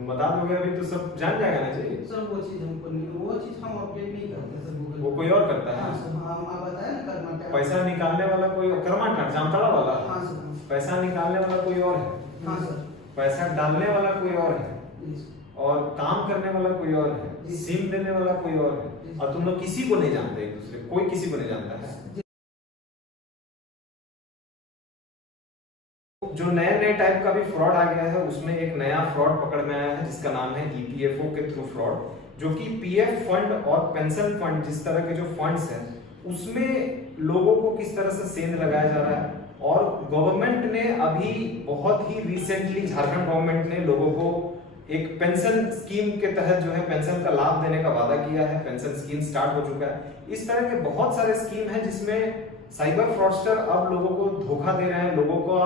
तुम बता दोगे अभी तो सब जान जाएगा ना जी। सर वो चीज हमको नहीं, वो चीज हम अपडेट नहीं करते सर गूगल। वो कोई और करता है। हाँ सर, हम आप बताया ना कर्मा टैब। पैसा निकालने वाला कोई कर्मा जामताड़ा वाला। हाँ सर। पैसा निकालने वाला कोई और है। हाँ सर। पैसा डालने वाला कोई और है। जी। और काम करने वाला कोई और है। सिम देने वाला कोई और है। और तुम लोग किसी को नहीं जानते, एक दूसरे कोई किसी को नहीं जानता है। जो नए नए टाइप का भी फ्रॉड आ गया है, उसमें एक नया फ्रॉड पकड़ में आया है जिसका नाम है ईपीएफओ के थ्रू फ्रॉड, जो कि पीएफ फंड और पेंशन फंड जिस तरह के जो फंड्स हैं उसमें लोगों को किस तरह से सेंध लगाया जा रहा है। और गवर्नमेंट ने अभी बहुत ही रिसेंटली, झारखंड गवर्नमेंट ने लोगों को एक पेंशन स्कीम के तहत जो है पेंशन का लाभ देने का वादा किया है। पेंशन स्कीम स्टार्ट हो चुका है। इस तरह के बहुत सारे स्कीम है जिसमें साइबर फ्रॉडस्टर अब लोगों को धोखा दे रहे हैं, लोगों को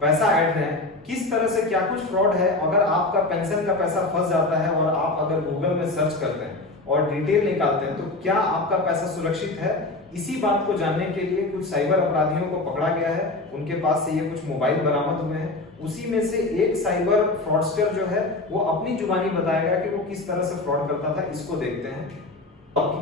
पैसा ऐड रहे हैं। किस तरह से क्या कुछ फ्रॉड है, अगर आपका पेंशन का पैसा फंस जाता है और आप अगर गूगल में सर्च करते हैं और डिटेल निकालते हैं तो क्या आपका पैसा सुरक्षित है, इसी बात को जानने के लिए कुछ साइबर अपराधियों को पकड़ा गया है। उनके पास से ये कुछ मोबाइल बरामद हुए हैं। उसी में से एक साइबर फ्रॉडस्टर जो है वो अपनी जुबानी बताएगा कि वो किस तरह से फ्रॉड करता था। इसको देखते हैं कि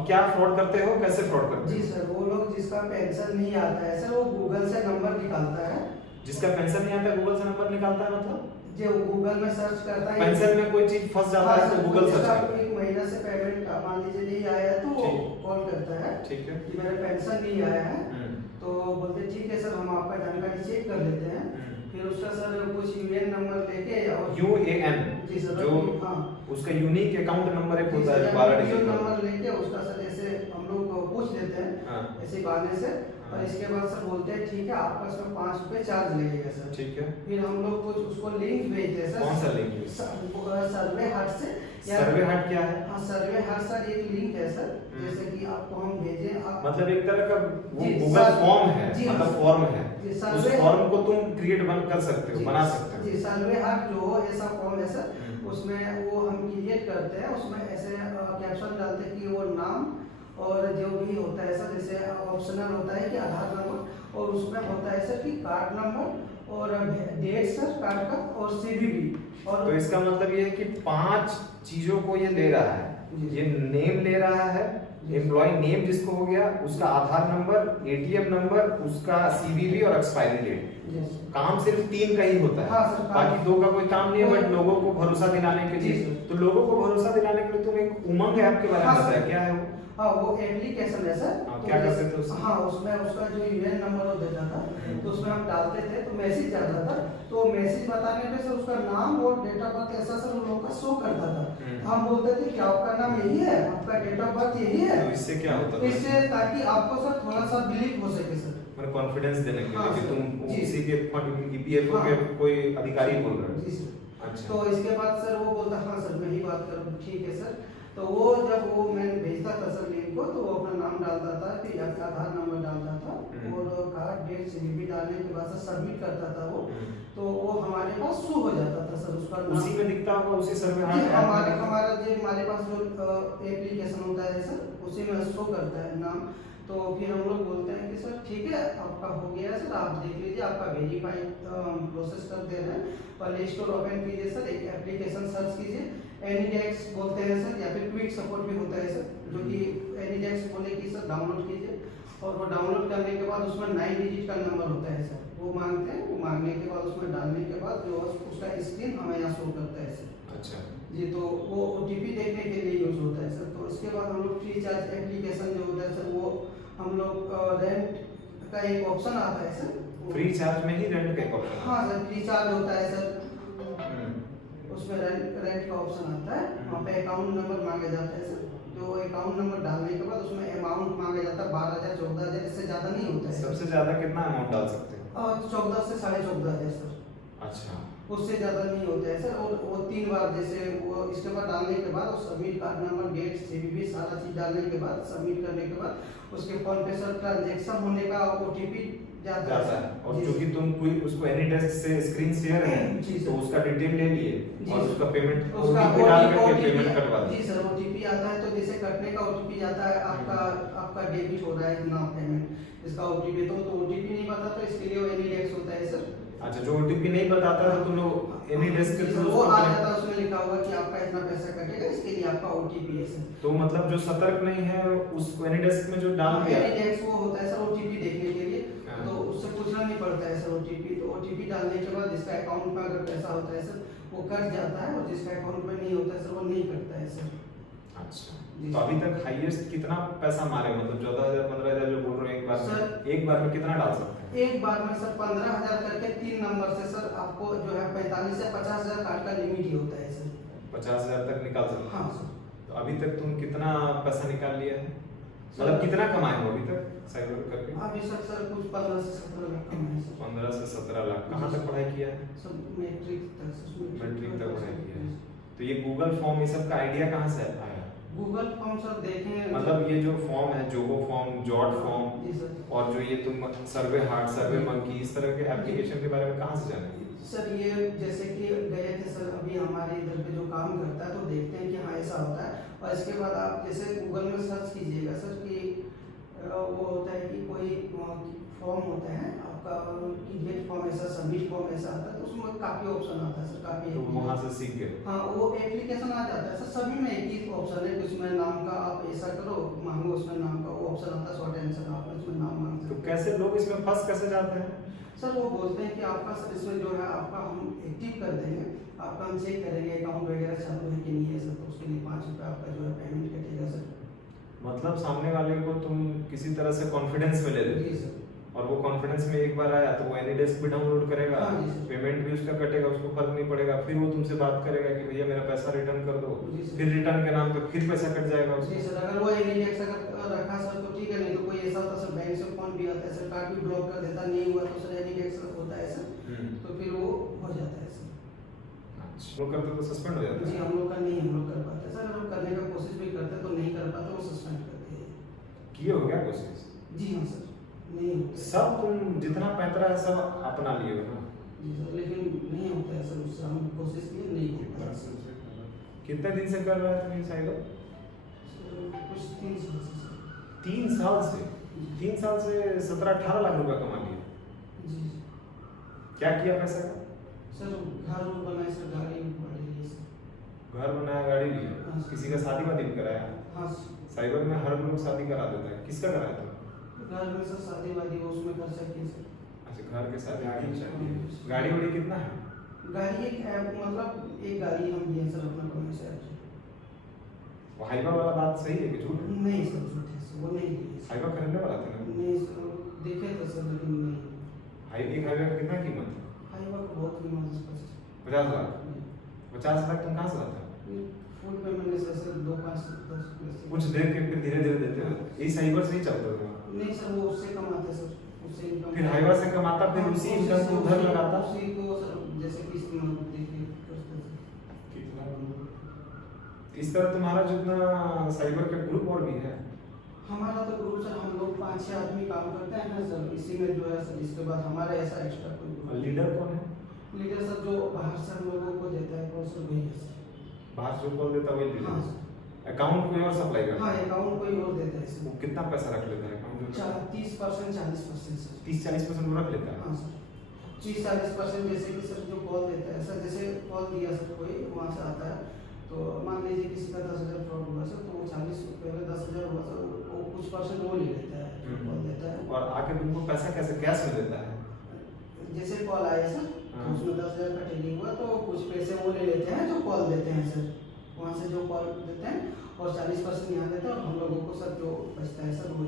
क्या फ्रॉड करते हो, कैसे फ्रॉड करते हो। जी सर, वो लोग जिसका पेंशन नहीं आता है सर, वो गूगल से नंबर निकालता है। जिसका पेंशन नहीं आता गूगल से नंबर निकालता है, मतलब जो गूगल में सर्च करता है, पेंशन में कोई चीज फंस जाता है तो गूगल सर्च करता है। एक महीना से पेमेंट मान लीजिए नहीं आया तो कॉल करता है, ठीक है, कि मेरा पेंशन नहीं आया है। तो बोलते ठीक है सर, हम आपका जानकारी चेक कर लेते हैं। फिर उसका सर कुछ यूएन नंबर लेके और यूएएन जी सर, जो हाँ उसका यूनिक अकाउंट नंबर एक होता है 12 डिजिट नंबर लेके उसका सर ऐसे हम लोग पूछ लेते हैं ऐसे बहाने से। और इसके बाद सर बोलते हैं ठीक है आपका इसमें 5 रुपए चार्ज लगेगा सर। ठीक है, फिर हम लोग कुछ उसको लिंक भेजते हैं सर। कौन सा लिंक? सर्वे हट से। सर्वे हट क्या है? हाँ, सर्वे हट सर एक लिंक है सर, जैसे कि आपको हम भेजे मतलब एक तरह का वो गूगल फॉर्म है, मतलब फॉर्म है, उस फॉर्म को तुम क्रिएट कर सकते हो, बना सकते हो। जी, सर्वे हट जो ऐसा फॉर्म है सर, उसमें वो हम क्रिएट करते हैं। उसमें ऐसे कैप्शन डालते हैं कि वो नाम और जो भी होता है सर, जैसे ऑप्शनल होता है कि आधार नंबर, और उसमें होता है सर कि कार्ड नंबर और डेट सर कार्ड का और सीवीवी। और तो इसका मतलब ये है कि 5 चीजों को ये ले रहा है। ये नेम ले रहा है, एम्प्लॉय नेम जिसको हो गया, उसका आधार नंबर, एटीएम नंबर, उसका सीवीवी और एक्सपायरी डेट। काम सिर्फ 3 का ही होता है। हाँ सर, बाकी 2 का कोई काम नहीं है। बट लोगों को भरोसा दिलाने के लिए, तो लोगों को भरोसा दिलाने के लिए तुम एक उमंग ऐप के बारे में बताया, क्या है वो? हाँ, वो एप्लीकेशन है सर। क्या करते थे उसमें? हाँ, उसमें उसका जो यूएन नंबर वो देता था, तो उसमें हम डालते थे तो मैसेज जाता था। तो मैसेज बताने पे सर उसका नाम और डेट ऑफ बर्थ ऐसा सर उन लोगों का शो करता था। हम बोलते थे कि आपका नाम यही है, आपका डेट ऑफ बर्थ यही है। तो इससे क्या होता था? इससे ताकि आपको सर थोड़ा सा बिलीव हो सके सर, मतलब कॉन्फिडेंस देने के लिए कि तुम जी किसी के ईपीएफओ के कोई अधिकारी बोल रहे हो। जी सर। अच्छा, तो इसके बाद सर वो बोलता हाँ सर मैं ही बात करूँ, ठीक है सर। तो वो जब वो मैं भेजता था सर लिंक को, तो वो अपना नाम डालता था, फिर आधार नंबर डालता था और कार्ड डेट सीवीवी डालने के बाद सर सबमिट करता था वो। तो वो हमारे पास शो हो जाता था सर उसका नाम। उसी में दिखता होगा, उसी सर्वे हमारे हमारे पास जो एप्लीकेशन होता है सर, उसी में शो करता है नाम। तो फिर हम लोग बोलते हैं कि सर ठीक है आपका हो गया है सर, आप देख लीजिए, आपका वेरीफाई प्रोसेस कर दे रहे हैं। प्ले स्टोर ओपन कीजिए सर, एक एप्लीकेशन सर्च कीजिए, एनीडेक्स बोलते हैं सर, या फिर क्विक सपोर्ट भी होता है सर, जो कि एनीडेक्स बोले कि सर डाउनलोड कीजिए। और वो डाउनलोड करने के बाद उसमें 9 डिजिट का नंबर होता है सर, वो मांगते हैं। वो मांगने के बाद उसमें डालने के बाद जो उसका स्क्रीन हमें यहाँ शो करता है सर। अच्छा जी, तो वो ओटीपी देखने के लिए यूज होता है सर। तो इसके बाद हम लोग फ्री चार्ज एप्लीकेशन जो होता है सर, वो हम लोग रेंट का एक ऑप्शन आता है सर। फ्री चार्ज में ही रेंट का ऑप्शन? हाँ सर, फ्री चार्ज होता है सर, उसमें रेंट का ऑप्शन आता है। वहाँ पे अकाउंट नंबर मांगे जाते हैं सर। जो अकाउंट नंबर डालने के बाद उसमें अमाउंट मांगा जाता है 12,000 14,000, इससे ज्यादा नहीं होता है। सबसे ज्यादा कितना अमाउंट डाल सकते हैं? 14 से 14,500 सर। अच्छा, उससे ज्यादा नहीं होता है सर। और वो 3 बार जैसे वो इसके बाद डालने के बाद submit card number date CVV सारा चीज डालने के बाद सबमिट करने के बाद उसके फोन पे सर ट्रांजैक्शन होने का ओटीपी जाता है। और क्योंकि तुम कोई उसको एनीडेस्क से स्क्रीन शेयर है तो उसका डिटेल ले लिए और उसका पेमेंट ओटीपी डाल करके पेमेंट करवा दी। जी सर, ओटीपी आता है, तो जैसे कटने का ओटीपी जाता है, आपका डेबिट हो रहा है इतना पेमेंट, इसका ओटीपी तो ओटीपी नहीं पता, तो इसके लिए एनीडेक्स होता है सर। अच्छा, जो ओटीपी नहीं बताता था तुम लोग एनीडेस्क के थ्रू वो आ जाता है, उसमें लिखा होगा कि इतना पैसा कटेगा, इसके लिए आपका OTP है सर। तो मतलब जो सतर्क नहीं है उसको एनीडेस्क में जो डाल दिया एनीडेस्क वो होता है सर OTP देखने के लिए, हाँ। तो उससे पूछना नहीं पड़ता है सर OTP। तो OTP डालने के बाद जिसका अकाउंट में अगर पैसा होता है सर वो कट जाता है, और जिसका अकाउंट में नहीं होता है सर वो नहीं कटता है सर। अच्छा, तो अभी तक हाईएस्ट कितना पैसा मारे, मतलब 14,000 15,000 जो बोल रहे हैं एक बार में कितना डाल सकते हैं? एक बार में सर 15,000 करके 3 नंबर से सर आपको जो है 45 से 50,000 कार्ड का लिमिट ही होता है सर। 50,000 तक निकाल सकते हैं? हाँ सर। तो अभी तक तुम कितना पैसा निकाल लिया है, मतलब कितना कमाए हो अभी तक साइबर करके? अभी सर कुछ 15 से 17 लाख कमाए सर। 15 से 17 लाख। कहाँ तक पढ़ाई किया है? सर मैट्रिक तक सर। मैट्रिक तक पढ़ाई किया है। तो ये गूगल फॉर्म ये सब का आइडिया कहाँ से आया? गूगल फॉर्म सर देखें, मतलब ये जो फॉर्म है, जोगो फॉर्म, जॉट फॉर्म, जी सर, और जो ये तुम सर्वे हार्ट, सर्वे मंकी, इस तरह के एप्लीकेशन के बारे में कहाँ से जाने? सर ये जैसे कि गए थे सर अभी हमारे इधर पे जो काम करता है तो देखते हैं कि हाँ ऐसा होता है। और इसके बाद आप जैसे गूगल में सर्च कीजिएगा सर कि वो होता है कि कोई फॉर्म होता है आपका कि गेट फॉर्म ऐसा, सबमिट फॉर्म ऐसा आता है, तो उसमें काफ़ी ऑप्शन आता है सर, काफ़ी। तो वहाँ से सीख गए? हाँ वो एप्लीकेशन आ जाता है सर, सभी में एक ही ऑप्शन है कि उसमें नाम का आप ऐसा करो मांगो, उसमें नाम का वो ऑप्शन आता है, शॉर्ट आंसर आप उसमें नाम मांग सकते तो कैसे लोग इसमें फंस कैसे जाते हैं? सर वो बोलते हैं कि आपका सर इसमें जो है आपका हम एक्टिव कर देंगे, आपका हम चेक करेंगे अकाउंट वगैरह चालू है कि नहीं है सर, तो उसके लिए 5 रुपये आपका जो है पेमेंट कटेगा सर। मतलब सामने वाले को तुम किसी तरह से कॉन्फिडेंस में ले लेते जी सर। और वो कॉन्फिडेंस में एक बार आया तो वो एनीडेस्क भी डाउनलोड करेगा, हाँ जी सर। पेमेंट भी उसका कटेगा, उसको फर्क नहीं पड़ेगा, फिर वो तुमसे बात करेगा कि भैया मेरा पैसा रिटर्न कर दो, जी सर। फिर रिटर्न के नाम पे फिर पैसा कट जाएगा जी उसका। सर, अगर वो एनीडेक्स अगर रखा सर तो ठीक है, नहीं तो कोई ऐसा होता सर बैंक से फोन भी आता है सर, कार्ड भी ब्लॉक कर देता, नहीं हुआ तो सर एनीडेक्स होता है सर, तो फिर वो हो जाता है सर। अच्छा, वो करते तो सस्पेंड हो जाता जी है? हम लोग का नहीं हम लोग कर पाते सर, अगर हम करने का कोशिश भी करते तो नहीं कर पाते, वो सस्पेंड करते हैं। किए हो क्या कोशिश? जी हाँ सर, नहीं होता है। सब तुम जितना पैतरा है सब अपना लिए हो ना? जी सर, लेकिन नहीं होता है सर, उससे हम कोशिश किए नहीं होता है सर। कितने दिन से कर रहे हो तुम ये साइबर? कुछ 3 साल से सर। 3 साल से? 3 साल से 17-18 लाख रुपया कमा लिया? जी क्या किया पैसा का? सर घर बनाए सर, गाड़ी बढ़ी है सर। घर बनाया, गाड़ी हाँ। लिया, किसी का शादी वादी भी कराया? हाँ साइबर में हर लोग शादी करा देता है, किसका कराया था? घर में सर शादी वादी हो उसमें खर्चा किए सर। अच्छा, घर के साथ गाड़ी चाहिए। गाड़ी वाड़ी कितना है? गाड़ी एक मतलब एक गाड़ी हम लिए सर अपना कमाई से। वो हाइवा वाला बात सही है कि झूठ है? नहीं सर झूठ है सर, वो नहीं लिए सर। हाइवा खरीदने वाला था ना? नहीं सर, देखे तो सर लेकिन नहीं। एक हाइवा का कितना कीमत है? हाईवा का बहुत कीमत है सर। 50 लाख? 50 लाख तुम कहाँ से लाता? फुल पेमेंट से सर 2 5 10 कुछ देर के फिर धीरे धीरे देते हो, यही साइबर से ही चलता था? नहीं सर, वो उससे कमाते सर, उससे इनकम। फिर हाइवा से कमाता, फिर उसी इनकम को उधर लगाता? उसी को सर जैसे किसी में देखिए करते थे। इस तरह तुम्हारा जितना साइबर का ग्रुप और भी है? हमारा तो ग्रुप सर हम लोग 5-6 आदमी काम करते हैं ना सर, इसी में जो है सर, इसके बाद हमारा ऐसा एक्स्ट्रा कोई लीडर कौन है? लीडर सर जो बाहर से हम लोगों को देता है वो सर वही है सर। बाहर जो कॉल देता वही लीडर? हाँ है। अकाउंट कोई और सप्लाई करता हाँ, है? अकाउंट कोई और देता है सर। वो कितना पैसा रख लेता है अकाउंट में? 30% 40% सर। 30-40% वो रख लेता है? हाँ सर, 30-40% जैसे कि सर जो कॉल देता है सर, जैसे कॉल दिया सर कोई वहाँ से आता है, तो मान लीजिए किसी का 10,000 फ्रॉड हुआ सर, तो वो 40 पहले 10,000 हुआ सर, वो कुछ परसेंट वो ले लेता है, कॉल देता है। और आके तुमको पैसा कैसे कैश में देता है? जैसे कॉल आया सर तो उसमें 10,000 का टेली हुआ तो कुछ पैसे वो ले लेते हैं जो कॉल देते हैं सर, वहाँ से जो कॉल देते हैं, और 40% यहाँ देते हैं, और हम लोगों को सर जो बचता है सर वो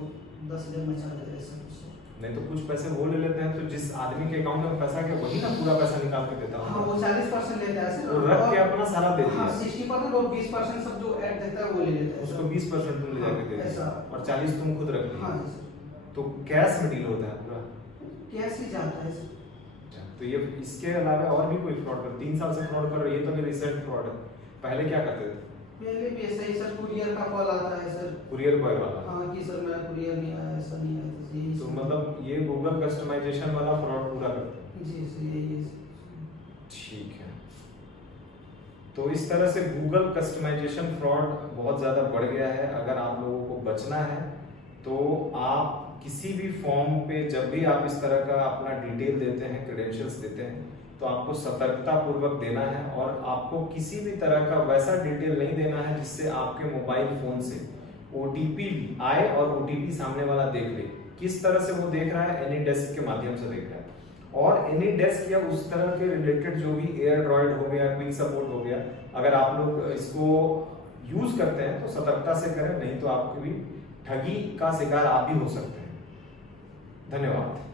10,000 में चार्ज देते हैं सर उससे। नहीं तो कुछ पैसे वो ले लेते हैं, तो जिस आदमी के अकाउंट में पैसा गया वही ना पूरा पैसा निकाल के देता हाँ है? वो 40% लेता है सर, वो रख के अपना सारा दे दिया? हाँ 60% और 20% सब जो ऐड देता है वो ले लेता है उसको सर। 20% तुम ले जाके दे ऐसा। दिया और 40 तुम खुद रख हाँ लिया? जी सर, तो कैश में डील होता है पूरा? कैश ही जाता है सर। अच्छा, तो ये इसके अलावा और भी कोई फ्रॉड कर? 3 साल से फ्रॉड कर रहे हो, ये तो रिसेंट फ्रॉड है, पहले क्या करते थे? पहले भी ऐसा ही सर, कुरियर का कॉल आता है सर। कुरियर बॉय वाला? हाँ कि सर मेरा कुरियर नहीं आया, ऐसा नहीं आया, तो यही तो सर। मतलब ये गूगल कस्टमाइजेशन वाला फ्रॉड पूरा करते हैं? जी सर यही है सर। ठीक है, तो इस तरह से गूगल कस्टमाइजेशन फ्रॉड बहुत ज़्यादा बढ़ गया है। अगर आप लोगों को बचना है तो आप किसी भी फॉर्म पे जब भी आप इस तरह का अपना डिटेल देते हैं, क्रेडेंशियल्स देते हैं, तो आपको सतर्कता पूर्वक देना है और आपको किसी भी तरह का वैसा डिटेल नहीं देना है जिससे आपके मोबाइल फोन से ओटीपी आए और ओटीपी सामने वाला देख ले। किस तरह से वो देख रहा है, एनी डेस्क के माध्यम से देख रहा है। और एनी डेस्क या उस तरह के रिलेटेड जो भी एयरड्रॉइड हो गया, क्विक सपोर्ट हो गया, अगर आप लोग इसको यूज करते हैं तो सतर्कता से करें, नहीं तो आपकी भी ठगी का शिकार आप भी हो सकते हैं। धन्यवाद।